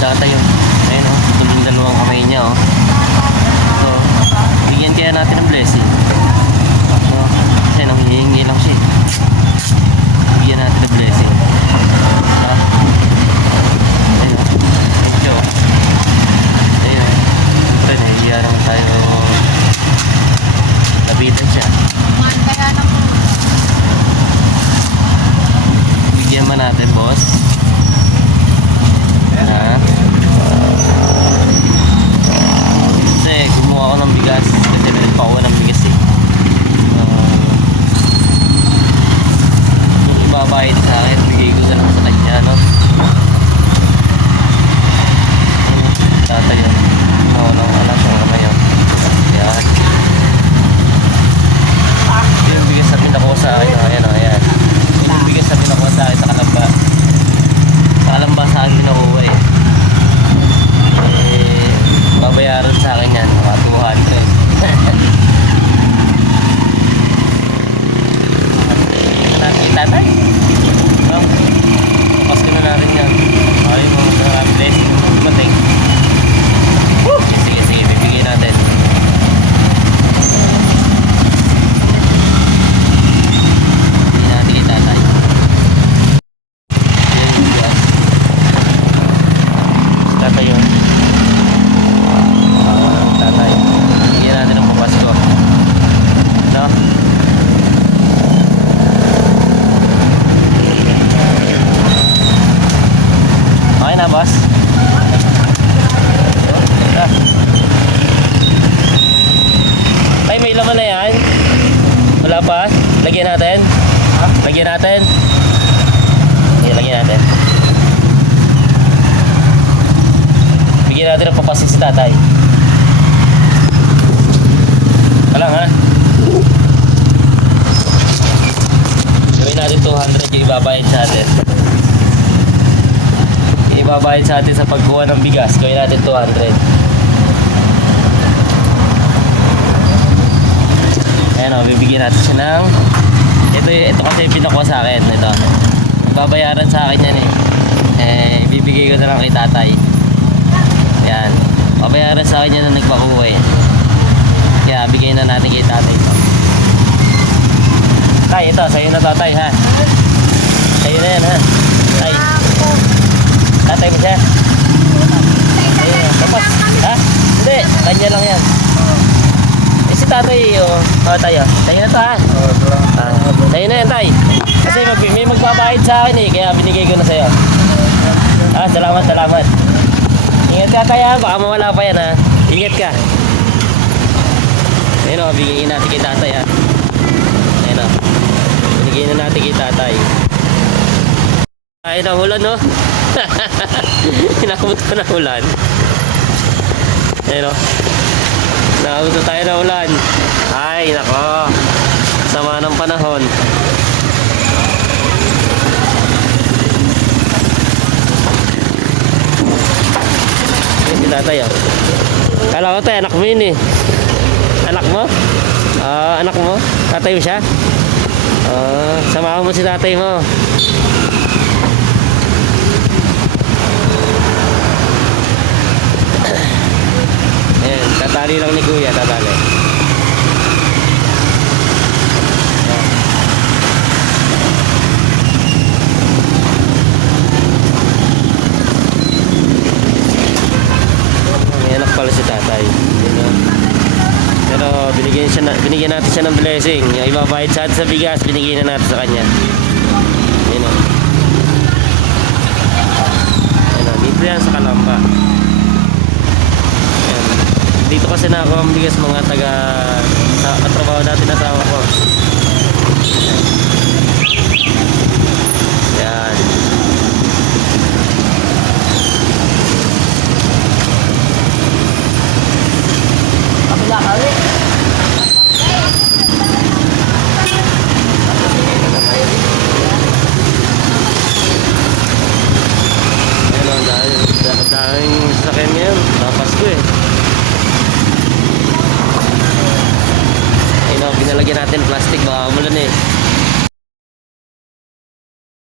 tatay yun. Ayun o, tulong dalawang kamay niya o. So, bigyan kaya natin ng blessing. So, kasi nanghihingi lang siya. Bigyan natin ng blessing. Ha? Ayun o. Medyo. Ayun o. Siyempre, nahihiya naman tayo. Labitan siya. Bigyan man natin, boss. Ha? Kasi kumuha ako ng bigas. Kasi nagpakuha ng bigas eh. Kung ibabayad sa akin, bigay ko na lang sa kanya, no? Tatay yun. Wala siyang kamay yun. Yan. Yung bigas na pinakuha sa akin, ayan o, ayan. Yung bigas na pinakuha sa akin sa Kalamba. Sa Kalamba sa akin pinakuha eh. Babayaran sa akin yan, mga 200. Natin itatay. Tapos ko na natin yan. Okay, mga blessing mating. Sige, sige, bibigyan natin. Hindi natin itatay. Yan yung gas. Tatay yun. Tatay. Bigyan natin ng papasko. No? Okay na, boss? Tay, may laman na yan? Wala pa? Lagyan natin? Ha? Lagyan natin? Okay, lagyan natin. Bigyan natin ng papasko si tatay. Lang ha. Gawin natin 200 yung ibabayad sa atin. Yung ibabayad sa atin sa pagkuha ng bigas. Gawin natin 200. Ayan o, bibigyan natin siya ng ito kasi yung pinakuha sa akin. Ito, babayaran sa akin yan eh. Bibigay ko na lang kay tatay. Ayan, babayaran sa akin yan na nagpakuha eh. Kaya bigay na natin kay tatay ito. Tay, ito, sa'yo na tatay ha. Sa'yo na yan ha. Tay. Tatay mo siya. Sa'yo na. Tapos, ha? Hindi, kanya lang yan. Eh si tatay, tayo. Sa'yo na ito ha. Sa'yo na yan tay. Kasi may magbabayad sa akin eh. Kaya binigay ko na sa'yo. Salamat, salamat. Ingat ka tayo ha. Baka mawala pa yan ha. Ingat ka. Ayun o, bigyan natin kay tatay ha. Ayun o, binigyan na natin kay tatay. Ay, nahulan no. Inakabot ko na ulan. Ayun o, nakabot na tayo na ulan. Ay, nako, sama ng panahon. Ayun si tatay o. Kala ko tayo, anak mo yun eh. Anak mo? Anak mo? Tatay mo siya? Samahan mo si tatay mo. Ayan, tatali lang ni kuya, tatali. May anak pala si tatay. Pero binigyan natin siya ng blessing. Yung ibabayad sa atin sa bigas, binigyan na natin sa kanya. Yun o. Yun o, dito yan sa Kalamba. Ayan. Dito kasi na ako ang bigas mga taga katrabaho natin asawa ko.